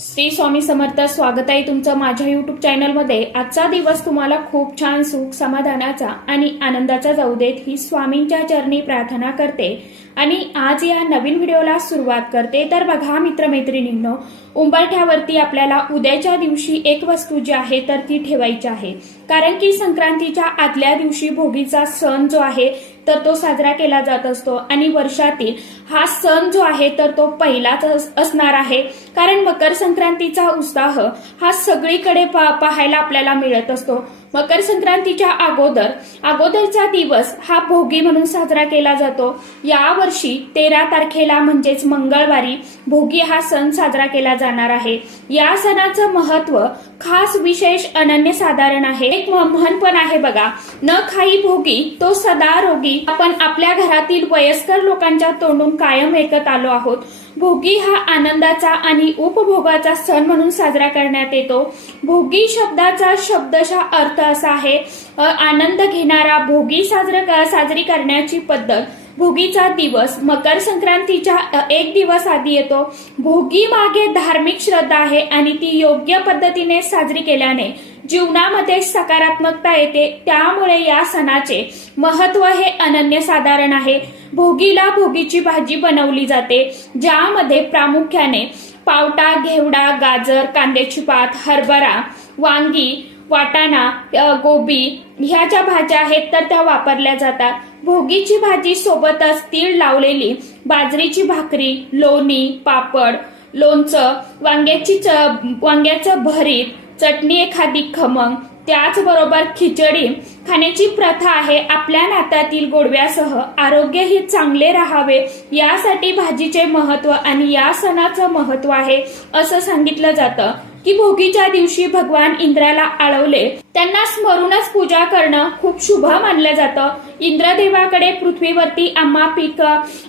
श्री स्वामी समर्थ स्वागत आहे तुमचं माझ्या युट्यूब चॅनलमध्ये आजचा दिवस तुम्हाला खूप छान सुख समाधानाचा आणि आनंदाचा जाऊ देत ही स्वामींच्या चरणी प्रार्थना करते. आणि आज या नवीन व्हिडिओला सुरुवात करते. तर बघा मित्रमैत्रिणींनो उंबरठ्यावरती आपल्याला उद्याच्या दिवशी एक वस्तू जी आहे तर ती ठेवायची आहे. कारण की संक्रांतीच्या आदल्या दिवशी भोगीचा सण जो आहे तर तो साजरा केला जात असतो. आणि वर्षातील हा सण जो आहे तर तो पहिलाच अस- असणार आहे. कारण मकर संक्रांतीचा उत्साह हा सगळीकडे पा- पाहायला आपल्याला मिळत असतो. मकर संक्रांतीच्या अगोदर अगोदरचा दिवस हा भोगी म्हणून साजरा केला जातो. या वर्षी तेरा तारखेला म्हणजेच मंगळवारी भोगी हा सण साजरा केला जाणार आहे. या सणाचं महत्त्व खास विशेष अनन्य साधारण आहे. एक म- म्हण पण आहे बघा. न खाई भोगी तो सदा रोगी. आपण आपल्या घरातील वयस्कर लोकांच्या तोंडून कायम ऐकत आलो आहोत. भोगी हा आनंदाचा आणि उपभोगाचा सण म्हणून साजरा करण्यात येतो. भोगी शब्दाचा शब्दशः अर्थ असा आहे आनंद घेणारा भोगी साजरा साजरी करण्याची पद्धत. भोगीचा दिवस मकर संक्रांतीच्या एक दिवस आधी येतो. भोगी मागे धार्मिक श्रद्धा आहे आणि ती योग्य पद्धतीने साजरी केल्याने जीवनामध्ये सकारात्मकता येते. त्यामुळे या सणाचे महत्त्व हे अनन्यसाधारण आहे. भोगीला भोगीची भाजी बनवली जाते ज्यामध्ये प्रामुख्याने पावटा घेवडा गाजर कांद्याची पात हरभरा वांगी वाटाणा गोबी ह्या ज्या भाज्या आहेत तर त्या वापरल्या जातात. भोगीची भाजी सोबतच तीळ लावलेली बाजरीची भाकरी लोणी पापड लोणचं वांग्याची च वांग्याचं भरीत चटणी एखादी खमंग त्याचबरोबर खिचडी खाण्याची प्रथा आहे आपल्या नात्यातील गोडव्यासह. आरोग्य हे चांगले राहावे यासाठी भाजीचे महत्त्व आणि या सणाचं महत्त्व आहे असं सांगितलं जातं. की भोगीच्या दिवशी भगवान इंद्राला आळवले. त्यांना स्मरूनच पूजा करणं खूप शुभ मानलं जातं. इंद्रदेवाकडे पृथ्वीवरती आम्हा पीक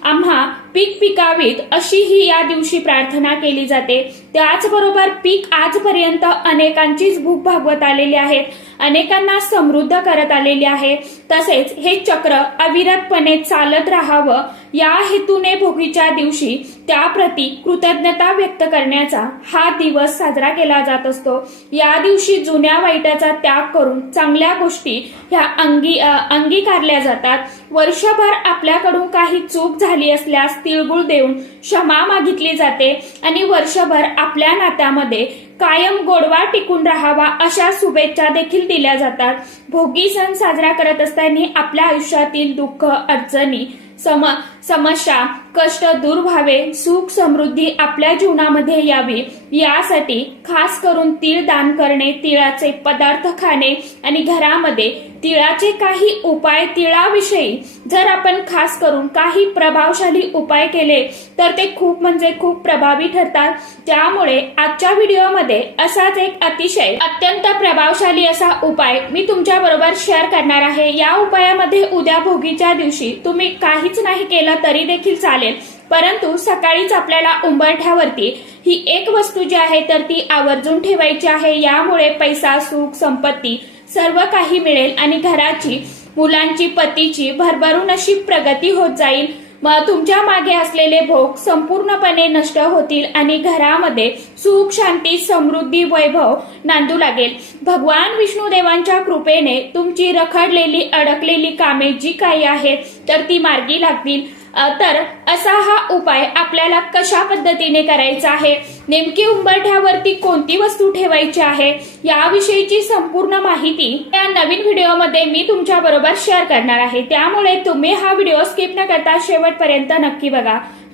आम्हा पीक पिकावीत अशी ही या दिवशी प्रार्थना केली जाते. त्याचबरोबर पीक आजपर्यंत अनेकांचीच भूक भागवत आलेली आहेत. अनेकांना समृद्ध करत आलेली आहे. तसेच हे चक्र अविरतपणे चालत राहावं या हेतूने भोगीच्या दिवशी त्याप्रती कृतज्ञता व्यक्त करण्याचा हा दिवस साजरा केला जात असतो. या दिवशी जुन्या वाईटाचा त्याग करून चांगल्या गोष्टी ह्या अंगी अंगीकारल्या जातात. वर्षभर आपल्याकडून काही चूक झाली असल्यास तिळगुळ देऊन क्षमा मागितली जाते आणि वर्षभर आपल्या नात्यामध्ये कायम गोडवा टिकून राहावा अशा शुभेच्छा देखील दिल्या जातात. भोगी सण साजरा करत असताना आपल्या आयुष्यातील दुःख अडचणी सम समस्या कष्ट दूर व्हावे सुख समृद्धी आपल्या जीवनामध्ये यावी. यासाठी खास करून तीळ दान करणे तिळाचे पदार्थ खाणे आणि घरामध्ये तिळाचे काही उपाय तिळाविषयी. जर आपण खास करून काही प्रभावशाली उपाय केले तर ते खूप म्हणजे खूप प्रभावी ठरतात. त्यामुळे आजच्या व्हिडिओमध्ये असाच एक अतिशय अत्यंत प्रभावशाली असा उपाय मी तुमच्या बरोबर शेअर करणार आहे. या उपायामध्ये उद्या भोगीच्या दिवशी तुम्ही काही काहीच नाही केलं तरी देखील चालेल. परंतु सकाळीच आपल्याला उंबरठ्यावरती ही एक वस्तू जी आहे तर ती आवर्जून ठेवायची आहे. यामुळे पैसा सुख संपत्ती सर्व काही मिळेल आणि घराची मुलांची पतीची भरभरून अशी प्रगती होत जाईल. मग तुमच्या मागे असलेले भोग संपूर्णपणे नष्ट होतील आणि घरामध्ये सुख शांती समृद्धी वैभव नांदू लागेल. भगवान विष्णुदेवांच्या कृपेने तुमची रखडलेली अडकलेली कामे जी काही आहेत तर ती मार्गी लागतील. तर असा हा उपाय आपल्याला कशा पद्धतीने करायचा आहे? नेमकी उंबरठ्यावरती कोणती वस्तू ठेवायची आहे? याविषयीची संपूर्ण माहिती या नवीन व्हिडिओमध्ये मी तुमच्या बरोबर शेअर करणार आहे. त्यामुळे तुम्ही हा व्हिडिओ स्किप न करता शेवटपर्यंत नक्की बघा.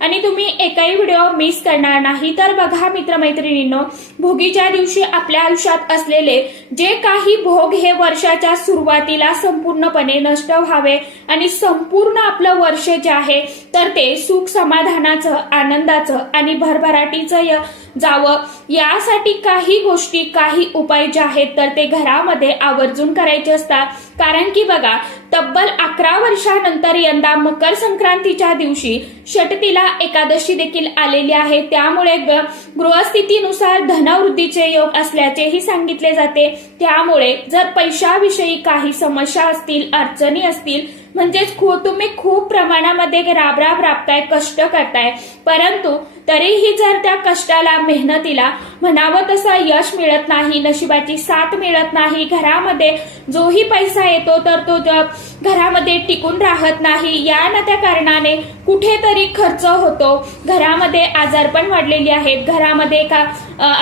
आणि तुम्ही एकही व्हिडिओ मिस करणार नाही. तर बघा मित्रमैत्रिणींनो भोगीच्या दिवशी आपल्या आयुष्यात असलेले जे काही भोग हे वर्षाच्या सुरुवातीला संपूर्णपणे नष्ट व्हावे आणि संपूर्ण आपलं वर्ष जे आहे तर ते सुख समाधानाचं आनंदाचं आणि भरभराटीचं जावं. यासाठी काही गोष्टी काही उपाय जे आहेत तर ते घरामध्ये आवर्जून करायचे असतात. कारण की बघा तब्बल अकरा वर्षानंतर यंदा मकर संक्रांतीच्या दिवशी षटतीला एकादशी देखील आलेली आहे. त्यामुळे ग- गृहस्थितीनुसार धनवृद्धीचे योग असल्याचेही सांगितले जाते. त्यामुळे जर पैशाविषयी काही समस्या असतील अडचणी असतील म्हणजेच खू तुम्ही खूप प्रमाणामध्ये राबराब राबताय कष्ट करताय. परंतु तरीही जर त्या कष्टाला मेहनतीला म्हणावं तसं यश मिळत नाही नशिबाची साथ मिळत नाही घरामध्ये जोही पैसा येतो तर तो घरामध्ये टिकून राहत नाही. या ना त्या कारणाने कुठेतरी खर्च होतो. घरामध्ये आजारपण वाढलेली आहेत. घरामध्ये एका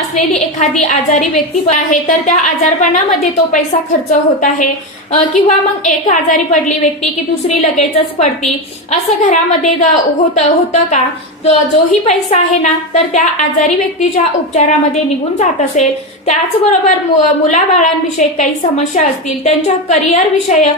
असलेली एखादी आजारी व्यक्ती पण आहे तर त्या आजारपणामध्ये तो पैसा खर्च होत आहे. किंवा मग एक आजारी पडली व्यक्ती की दुसरी लगेचच पडती असं घरामध्ये होतं होतं का? जो- जोही पैसा आहे ना तर त्या आजारी व्यक्तीच्या उपचारामध्ये निघून जात असेल. त्याचबरोबर मु- मुलाबाळांविषयी काही समस्या असतील त्यांच्या करिअर विषय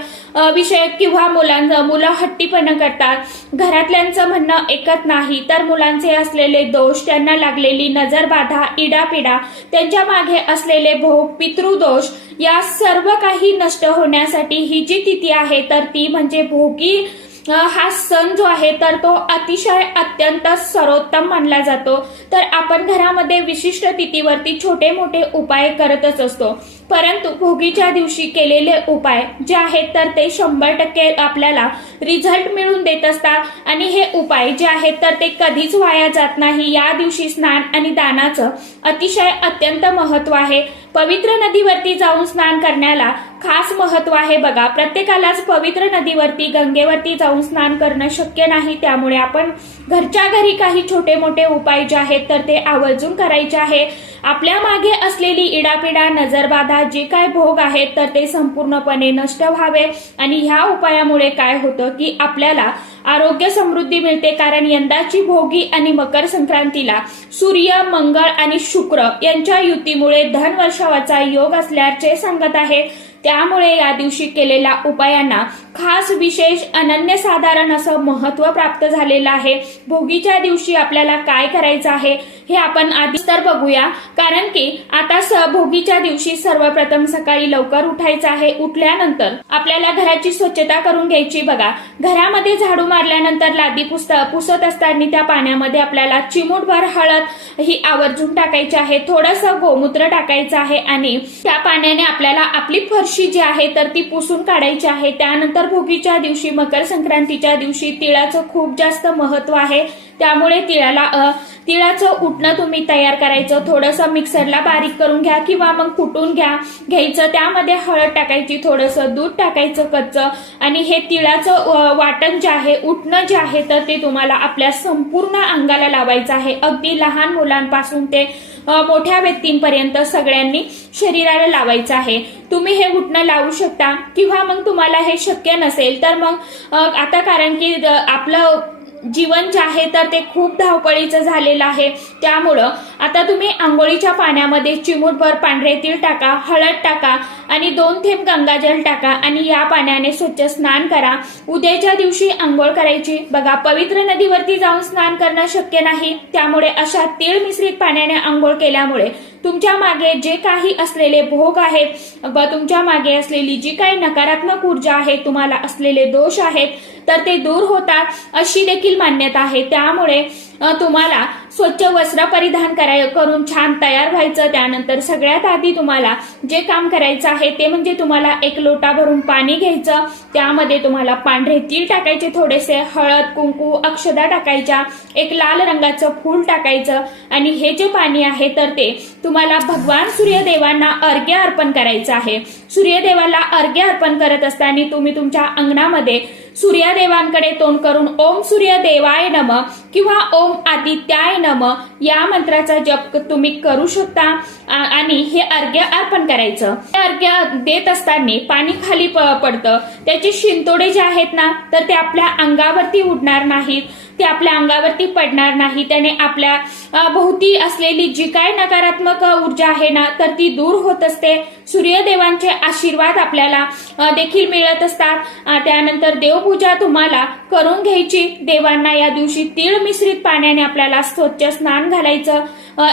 विषयक किंवा मुलांचं मुलं हट्टीपणा करतात. घरातल्यांचं म्हणणं ऐकत नाही तर मुलांचे असलेले दोष त्यांना लागलेली नजरबाधा इडापिडा त्यांच्या मागे असलेले भोग पितृदोष या सर्व काही नष्ट होण्यासाठी ही जी तिथी आहे तर ती म्हणजे भोगी हा सण जो आहे तर तो अतिशय अत्यंत सर्वोत्तम मानला जातो. तर आपण घरामध्ये विशिष्ट तिथीवरती छोटे मोठे उपाय करतच असतो. परंतु भोगीच्या दिवशी केलेले उपाय जे आहेत तर ते शंभर टक्के आपल्याला रिझल्ट मिळून देत असतात. आणि हे उपाय जे आहेत तर ते कधीच वाया जात नाही. या दिवशी स्नान आणि दानाचं अतिशय अत्यंत महत्त्व आहे. पवित्र नदीवरती जाऊन स्नान करण्याला खास महत्त्व आहे बघा. प्रत्येकालाच पवित्र नदीवरती गंगेवरती जाऊन स्नान करणं शक्य नाही. त्यामुळे आपण घरच्या घरी काही छोटे मोठे उपाय जे आहेत तर ते आवर्जून करायचे आहे. आपल्या मागे असलेली इडापिडा नजरबाधा जे काय भोग आहेत तर ते संपूर्णपणे नष्ट व्हावे. आणि ह्या उपायामुळे काय होतं की आपल्याला आरोग्य समृद्धी मिळते. कारण यंदाची भोगी आणि मकर संक्रांतीला सूर्य मंगळ आणि शुक्र यांच्या युतीमुळे धन वर्षावाचा योग असल्याचे सांगत आहे. त्यामुळे या दिवशी केलेल्या उपायांना खास विशेष अनन्यसाधारण असं महत्त्व प्राप्त झालेलं आहे. भोगीच्या दिवशी आपल्याला काय करायचं आहे हे आपण आधीच तर बघूया. कारण की आता स भोगीच्या दिवशी सर्वप्रथम सकाळी लवकर उठायचं आहे. उठल्यानंतर आपल्याला घराची स्वच्छता करून घ्यायची बघा. घरामध्ये झाडू मारल्यानंतर लादी पुसत पुसत असताना त्या पाण्यामध्ये आपल्याला चिमूटभर हळद ही आवर्जून टाकायची आहे. थोडंसं गोमूत्र टाकायचं आहे आणि त्या पाण्याने आपल्याला आपली फरशी जी आहे तर ती पुसून काढायची आहे. त्यानंतर भोगीच्या दिवशी मकर संक्रांतीच्या दिवशी तिळाचं खूप जास्त महत्त्व आहे. त्यामुळे तिळाला तिळाचं उठणं तुम्ही तयार करायचं. थोडंसं मिक्सरला बारीक करून घ्या किंवा मग कुटून घ्या. घ्यायचं त्यामध्ये हळद टाकायची थोडंसं दूध टाकायचं कच्चं. आणि हे तिळाचं वाटण जे आहे उठणं जे आहे तर ते तुम्हाला आपल्या संपूर्ण अंगाला लावायचं आहे. अगदी लहान मुलांपासून ते मोठ्या व्यक्तींपर्यंत सगळ्यांनी शरीराला लावायचं आहे. तुम्ही हे घुटणं लावू शकता किंवा मग तुम्हाला हे शक्य नसेल तर मग आता कारण की आपलं जीवन जे आहे तर ते खूप धावपळीचं झालेलं आहे. त्यामुळं आता तुम्ही आंघोळीच्या पाण्यामध्ये चिमूटभर पांढरे तीळ टाका हळद टाका आणि दोन थेंब गंगाजल टाका आणि या पाण्याने स्वच्छ स्नान करा. उद्याच्या दिवशी आंघोळ करायची. बघा पवित्र नदीवरती जाऊन स्नान करणं शक्य नाही. त्यामुळे अशा तीळ मिश्रित पाण्याने आंघोळ केल्यामुळे तुमच्या मागे जे काही असलेले भोग आहेत व तुमच्या मागे असलेली जी काही नकारात्मक ऊर्जा आहे तुम्हाला असलेले दोष आहेत तर ते दूर होतात अशी देखील मान्यता आहे. त्यामुळे तुम्हाला स्वच्छ वस्त्र परिधान कराय करून छान तयार व्हायचं. त्यानंतर सगळ्यात आधी तुम्हाला जे काम करायचं आहे ते म्हणजे तुम्हाला एक लोटा भरून पाणी घ्यायचं. त्यामध्ये तुम्हाला पांढरे तीळ टाकायचे थोडेसे हळद कुंकू अक्षदा टाकायच्या एक लाल रंगाचं फूल टाकायचं. आणि हे जे पाणी आहे तर ते तुम्हाला भगवान सूर्यदेवांना अर्घ्य अर्पण करायचं आहे. सूर्यदेवाला अर्घ्य अर्पण करत असताना तुम्ही तुमच्या अंगणामध्ये सूर्यदेवांकडे तोंड करून ओम सूर्य देवाय नम किंवा ओम आदित्याय नम या मंत्राचा जप तुम्ही करू शकता. आणि हे अर्घ्य अर्पण करायचं. हे अर्घ्य देत असताना पाणी खाली पडतं. त्याचे शिंतोडे जे आहेत ना तर ते आपल्या अंगावरती उडणार नाहीत. ते आपल्या अंगावरती पडणार नाही त्याने आपल्या भोवती असलेली जी काय नकारात्मक ऊर्जा आहे ना तर ती दूर होत असते. सूर्यदेवांचे आशीर्वाद आपल्याला देखील मिळत असतात. त्यानंतर देवपूजा तुम्हाला करून घ्यायची. देवांना या दिवशी तीळ मिश्रित पाण्याने आपल्याला स्वच्छ स्नान घालायचं.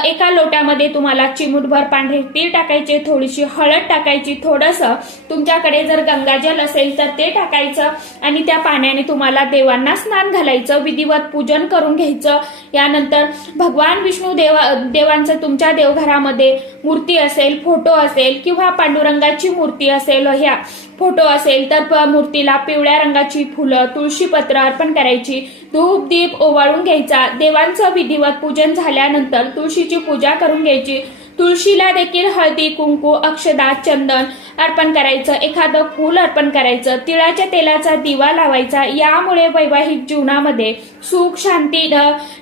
एका लोट्यामध्ये तुम्हाला चिमूटभर पांढरे तीळ टाकायचे थोडीशी हळद टाकायची थोडंसं तुमच्याकडे जर गंगाजल असेल तर ते टाकायचं आणि त्या पाण्याने तुम्हाला देवांना स्नान घालायचं विधिवत पूजन करून घ्यायचं. यानंतर भगवान विष्णू देवा देवांचं तुमच्या देवघरामध्ये मूर्ती असेल फोटो असेल किंवा पांडुरंगाची मूर्ती असेल ह्या फोटो असेल तर मूर्तीला पिवळ्या रंगाची फुलं तुळशीपत्र अर्पण करायची. धूप दीप ओवाळून घ्यायचा. देवांचं विधिवत पूजन झाल्यानंतर तुळशीची पूजा करून घ्यायची. तुळशीला देखील हळदी कुंकू अक्षदा चंदन अर्पण करायचं एखादं फूल अर्पण करायचं तिळाच्या तेलाचा दिवा लावायचा यामुळे वैवाहिक जीवनामध्ये सुख शांती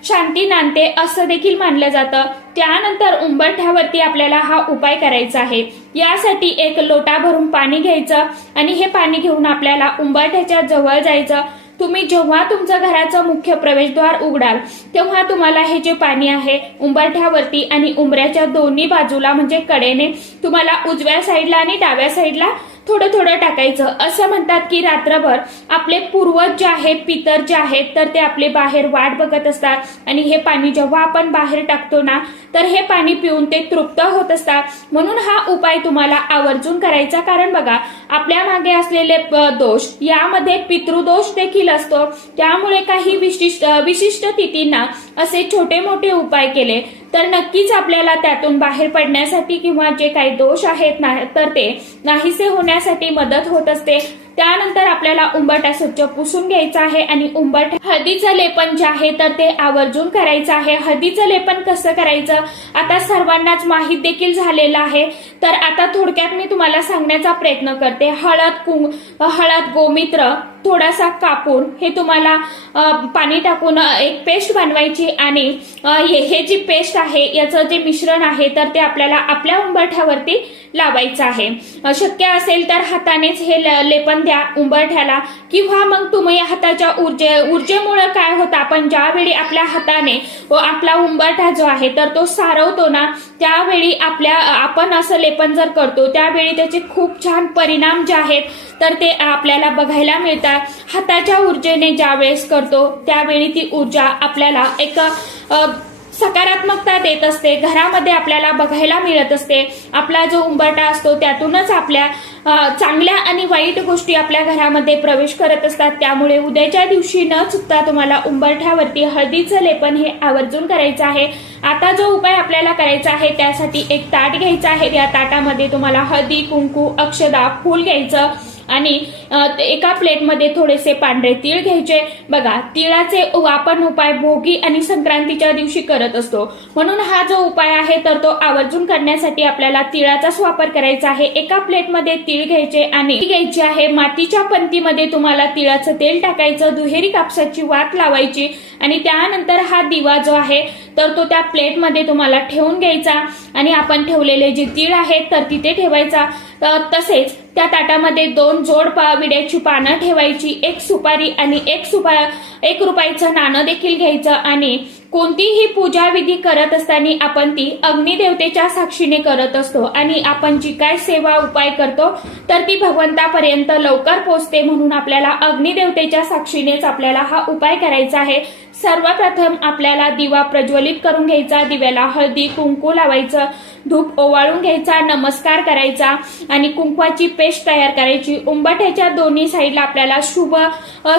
शांती नांदते असं देखील मानलं जातं. त्यानंतर उंबरठ्यावरती आपल्याला हा उपाय करायचा आहे. यासाठी एक लोटा भरून पाणी घ्यायचं आणि हे पाणी घेऊन आपल्याला उंबरठ्याच्या जवळ जायचं. तुम्ही जेव्हा तुमचं घराचं मुख्य प्रवेशद्वार उघडाल तेव्हा तुम्हाला हे जे पाणी आहे उंबरठ्यावरती आणि उंबऱ्याच्या दोन्ही बाजूला म्हणजे कडेने तुम्हाला उजव्या साईडला आणि डाव्या साईडला थोडं थोडं टाकायचं. असं म्हणतात की रात्रभर आपले पूर्वज जे आहेत पितर जे आहेत तर ते आपले बाहेर वाट बघत असतात. आणि हे पाणी जेव्हा आपण बाहेर टाकतो ना तर हे पाणी पिऊन ते तृप्त होत असतात. म्हणून हा उपाय तुम्हाला आवर्जून करायचा कारण बघा आपल्या मागे असलेले दोष यामध्ये पितृदोष देखील असतो. त्यामुळे काही विशिष्ट विशिष्ट तिथींना असे छोटे मोठे उपाय केले तर नक्कीच आपल्याला त्यातून बाहेर पडण्यासाठी किंवा जे काही दोष आहेत ना तर ते नाहीसे होण्यासाठी मदत होत असते. त्यानंतर आपल्याला उंबरटा स्वच्छ पुसून घ्यायचा आहे आणि उंबरट हळदीचं लेपन जे आहे तर ते आवर्जून करायचं आहे. हळदीचं लेपन कसं करायचं? आता सर्वांनाच माहीत देखील झालेलं आहे. तर आता थोडक्यात मी तुम्हाला सांगण्याचा प्रयत्न करते. हळद कुंग हळद गोमित्र थोडासा कापूर हे तुम्हाला पाणी टाकून एक पेस्ट बनवायची आणि हे हे जी पेस्ट आहे याचं जे मिश्रण आहे तर ते आपल्याला आपल्या उंबरठ्यावरती लावायचं आहे. शक्य असेल तर हातानेच हे ल- लेपन द्या उंबरठ्याला किंवा मग तुम्ही हाताच्या ऊर्जे ऊर्जेमुळे काय होतं आपण ज्यावेळी आपल्या हाताने व आपला उंबरठा जो आहे तर तो सारवतो ना त्यावेळी आपल्या आपण असं लेपन जर करतो त्यावेळी त्याचे खूप छान परिणाम जे आहेत तर ते आपल्याला बघायला मिळतात. हाताच्या ऊर्जेने ज्या वेळेस करतो त्यावेळी ती ऊर्जा आपल्याला एक सकारात्मकता देत असते घरामध्ये आपल्याला बघायला मिळत असते. आपला जो उंबरटा असतो त्यातूनच आपल्या चांगल्या आणि वाईट गोष्टी आपल्या घरामध्ये प्रवेश करत असतात. त्यामुळे उद्याच्या दिवशी न चुकता तुम्हाला उंबरठ्यावरती हळदीचं लेपन हे आवर्जून करायचं आहे. आता जो उपाय आपल्याला करायचा आहे त्यासाठी एक ताट घ्यायचा आहे. या ताटामध्ये तुम्हाला हळदी कुंकू अक्षदा फूल घ्यायचं. आणि एका प्लेटमध्ये थोडेसे पांढरे तीळ घ्यायचे. बघा तिळाचे आपण उपाय भोगी आणि संक्रांतीच्या दिवशी करत असतो. म्हणून हा जो उपाय आहे तर तो आवर्जून करण्यासाठी आपल्याला तिळाचाच वापर करायचा आहे. एका प्लेटमध्ये तीळ घ्यायचे आणि घ्यायची आहे मातीच्या पंतीमध्ये तुम्हाला तिळाचं तेल टाकायचं दुहेरी कापसाची वात लावायची आणि त्यानंतर हा दिवा जो आहे तर तो त्या प्लेटमध्ये तुम्हाला ठेवून घ्यायचा आणि आपण ठेवलेले जे तीळ आहेत तर तिथे ठेवायचा. तर तसेच त्या ताटामध्ये दोन जोड पा विड्याची पानं ठेवायची एक सुपारी आणि एक सुपा एक रुपयाचं नाणं देखील घ्यायचं आणि कोणतीही पूजा विधी करत असताना आपण ती अग्निदेवतेच्या साक्षीने करत असतो आणि आपण जी काय सेवा उपाय करतो तर ती भगवंतापर्यंत लवकर पोहोचते म्हणून आपल्याला अग्निदेवतेच्या साक्षीनेच आपल्याला हा उपाय करायचा आहे. सर्वप्रथम आपल्याला दिवा प्रज्वलित करून घ्यायचा दिव्याला हळदी कुंकू लावायचं धूप ओवाळून घ्यायचा नमस्कार करायचा आणि कुंकवाची पेस्ट तयार करायची. उंबठ्याच्या दोन्ही साईडला आपल्याला शुभ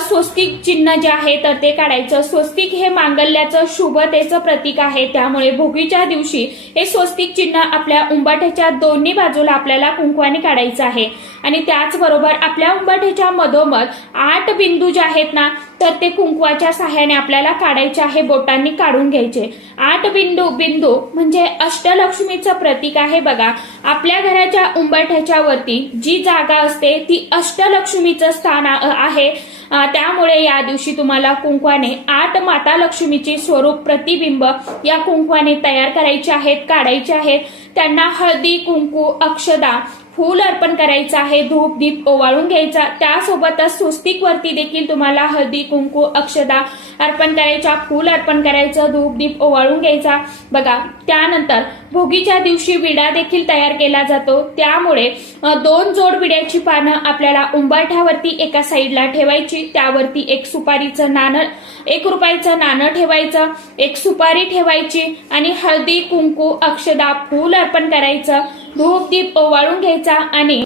स्वस्तिक चिन्ह जे आहे तर ते काढायचं. स्वस्तिक हे मांगल्याचं शुभतेचं प्रतीक आहे. त्यामुळे भोगीच्या दिवशी हे स्वस्तिक चिन्ह आपल्या उंबरठ्याच्या दोन्ही बाजूला आपल्याला कुंकवाने काढायचं आहे. आणि त्याचबरोबर आपल्या उंबरठ्याच्या मधोमध आठ बिंदू जे आहेत ना तर ते कुंकवाच्या सहाय्याने आपल्याला काढायचे आहे बोटांनी काढून घ्यायचे. आठ बिंदू बिंदू म्हणजे अष्टलक्ष्मीचं प्रतीक आहे बघा. आपल्या घराच्या उंबरठ्याच्या वरती जी जागा असते ती अष्टलक्ष्मीचं स्थान आहे. त्यामुळे या दिवशी तुम्हाला कुंकवाने आठ माता लक्ष्मीचे स्वरूप प्रतिबिंब या कुंकवाने तयार करायचे आहेत काढायचे आहेत. त्यांना हळदी कुंकू अक्षदा फूल अर्पण करायचं आहे धूप दीप ओवाळून घ्यायचा. त्यासोबतच स्वस्तिक वरती देखील तुम्हाला हळदी कुंकू अक्षदा अर्पण करायच्या. फूल अर्पण करायचं धूप दीप ओवाळून घ्यायचा. बघा त्यानंतर भोगीच्या दिवशी विडा देखील तयार केला जातो. त्यामुळे दोन जोड विड्याची पानं आपल्याला उंबरठ्यावरती एका साईडला ठेवायची. त्यावरती एक सुपारीचं नाणं एक रुपयाचं नाणं ठेवायचं एक सुपारी ठेवायची आणि हळदी कुंकू अक्षदा फूल अर्पण करायचं. धूप दीप ओवाळून घ्यायचा आणि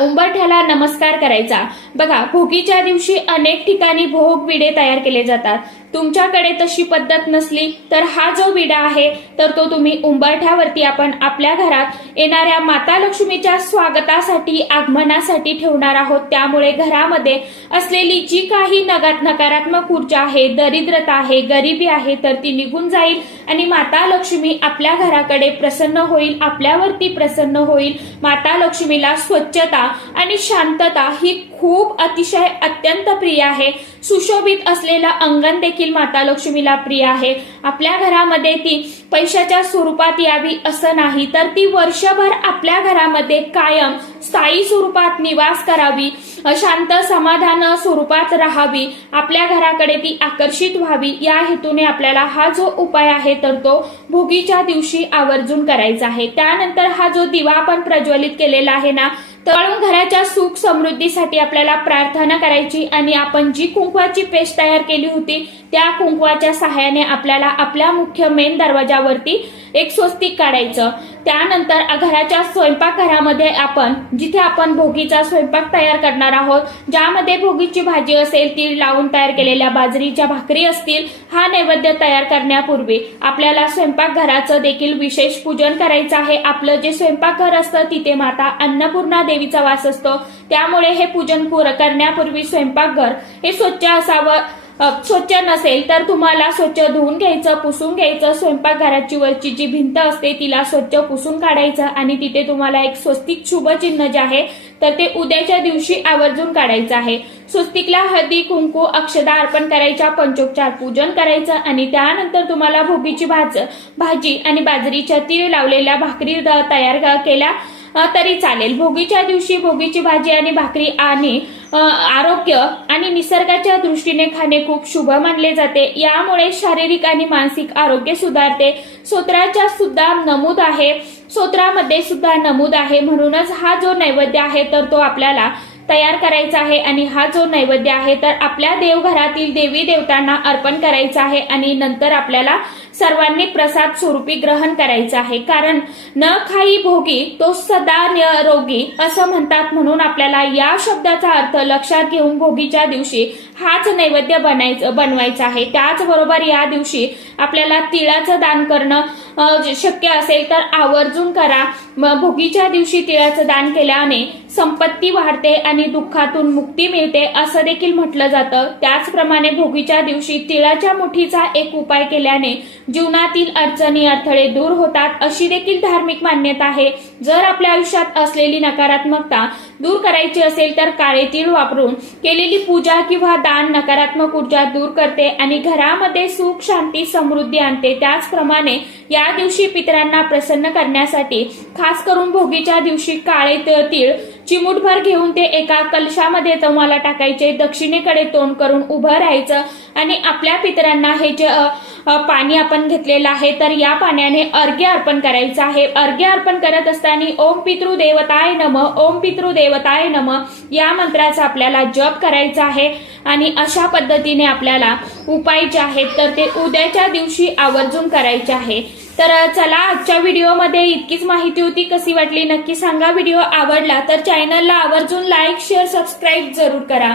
उंबरठ्याला नमस्कार करायचा. बघा भोगीच्या दिवशी अनेक ठिकाणी भोग विडे तयार केले जातात. तुमच्याकडे तशी पद्धत नसली तर हा जो विडा आहे तर तो तुम्ही उंबरठ्यावरती आपण आपल्या घरात येणाऱ्या माता लक्ष्मीच्या स्वागतासाठी आगमनासाठी ठेवणार आहोत. त्यामुळे घरामध्ये असलेली जी काही नगात नकारात्मक ऊर्जा आहे दरिद्रता आहे गरिबी आहे तर ती निघून जाईल आणि माता लक्ष्मी आपल्या घराकडे प्रसन्न होईल आपल्यावरती प्रसन्न होईल. माता लक्ष्मीला स्वच्छता आणि शांतता ही खूप खूप अतिशय अत्यंत प्रिय आहे. सुशोभित असलेलं अंगण देखील माता लक्ष्मीला प्रिय आहे. आपल्या घरामध्ये ती पैशाच्या स्वरूपात यावी असं नाही तर ती वर्षभर आपल्या घरामध्ये कायम स्थायी स्वरूपात निवास करावी शांत समाधान स्वरूपात राहावी आपल्या घराकडे ती आकर्षित व्हावी या हेतूने आपल्याला हा जो उपाय आहे तर तो भोगीच्या दिवशी आवर्जून करायचा आहे. त्यानंतर हा जो दिवा आपण प्रज्वलित केलेला आहे ना तळून घराच्या सुख समृद्धीसाठी आपल्याला प्रार्थना करायची आणि आपण जी कुंकवाची पेस्ट तयार केली होती त्या कुंकवाच्या सहाय्याने आपल्याला आपल्या मुख्य मेन दरवाजावरती एक स्वस्तिक काढायचं. त्यानंतर घराच्या स्वयंपाकघरामध्ये आपण जिथे आपण भोगीचा स्वयंपाक तयार करणार आहोत ज्यामध्ये भोगीची भाजी असेल ती लावून तयार केलेल्या बाजरीच्या भाकरी असतील हा नैवेद्य तयार करण्यापूर्वी आपल्याला स्वयंपाकघराचं देखील विशेष पूजन करायचं आहे. आपलं जे स्वयंपाकघर असतं तिथे माता अन्नपूर्णा देवीचा वास असतो. त्यामुळे हे पूजन पूर- करण्यापूर्वी स्वयंपाकघर हे स्वच्छ असावं. स्वच्छ नसेल तर तुम्हाला स्वच्छ धुवून घ्यायचं पुसून घ्यायचं स्वयंपाकघराची वरची जी भिंत असते तिला स्वच्छ पुसून काढायचं आणि तिथे तुम्हाला एक स्वस्तिक शुभ चिन्ह जे आहे तर ते उद्याच्या दिवशी आवर्जून काढायचं आहे. स्वस्तिकला हळदी कुंकू अक्षदा अर्पण करायच्या पंचोपचार पूजन करायचं आणि त्यानंतर तुम्हाला भोगीची भाज भाजी आणि बाजरीच्या तीळ लावलेल्या भाकरी तयार केल्या. तरी चालेल. भोगीच्या दिवशी भोगीची भाजी आणि भाकरी आणि आरोग्य आणि निसर्गाच्या दृष्टीने खाणे खूप शुभ मानले जाते. यामुळे शारीरिक आणि मानसिक आरोग्य सुधारते. सोत्राच्या सुद्धा नमूद आहे. सोत्रामध्ये सुद्धा नमूद आहे. म्हणूनच हा जो नैवेद्य आहे तर तो आपल्याला तयार करायचा आहे. आणि हा जो नैवेद्य आहे तर आपल्या देवघरातील देवी देवतांना अर्पण करायचा आहे. आणि नंतर आपल्याला सर्वांनी प्रसाद स्वरूपी ग्रहण करायचं आहे. कारण न खाई भोगी तो सदा निरोगी असं म्हणतात म्हणून आपल्याला या शब्दाचा अर्थ लक्षात घेऊन भोगीच्या दिवशी हाच नैवेद्य बनायचं बनवायचा आहे. त्याचबरोबर या दिवशी आपल्याला तिळाचं दान करणं शक्य असेल तर आवर्जून करा. भोगीच्या दिवशी तिळाचं दान केल्याने संपत्ती वाढते आणि दुःखातून मुक्ती मिळते असं देखील म्हटलं जातं. त्याचप्रमाणे भोगीच्या दिवशी तिळाच्या मुठीचा एक उपाय केल्याने जीवनातील अडचणी अडथळे दूर होतात अशी देखील धार्मिक मान्यता आहे. जर आपल्या आयुष्यात असलेली नकारात्मकता दूर करायची असेल तर काळे तीळ वापरून केलेली पूजा किंवा दान नकारात्मक ऊर्जा दूर करते आणि घरामध्ये सुख शांती समृद्धी आणते. त्याचप्रमाणे या दिवशी पितरांना प्रसन्न करण्यासाठी खास करून भोगीच्या दिवशी काळे तीळ चिमूटभर घेऊन ते एका कलशामध्ये तुम्हाला टाकायचे. दक्षिणेकडे तोंड करून उभं राहायचं आणि आपल्या पितरांना हे जे पाणी आपण घेतलेलं आहे तर या पाण्याने अर्घ्य अर्पण करायचं आहे. अर्घ्य अर्पण करत असताना ओम पितृ देवताय नम ओम पितृ देवताय नम या मंत्राचा आपल्याला जप करायचा आहे. आणि अशा पद्धतीने आपल्याला उपाय जे आहेत तर ते उद्याच्या दिवशी आवर्जून करायचे आहे. तर चला आजच्या व्हिडिओमध्ये इतकीच माहिती होती कशी वाटली नक्की सांगा. व्हिडिओ आवडला तर चॅनलला आवर्जून लाईक शेअर सबस्क्राईब जरूर करा.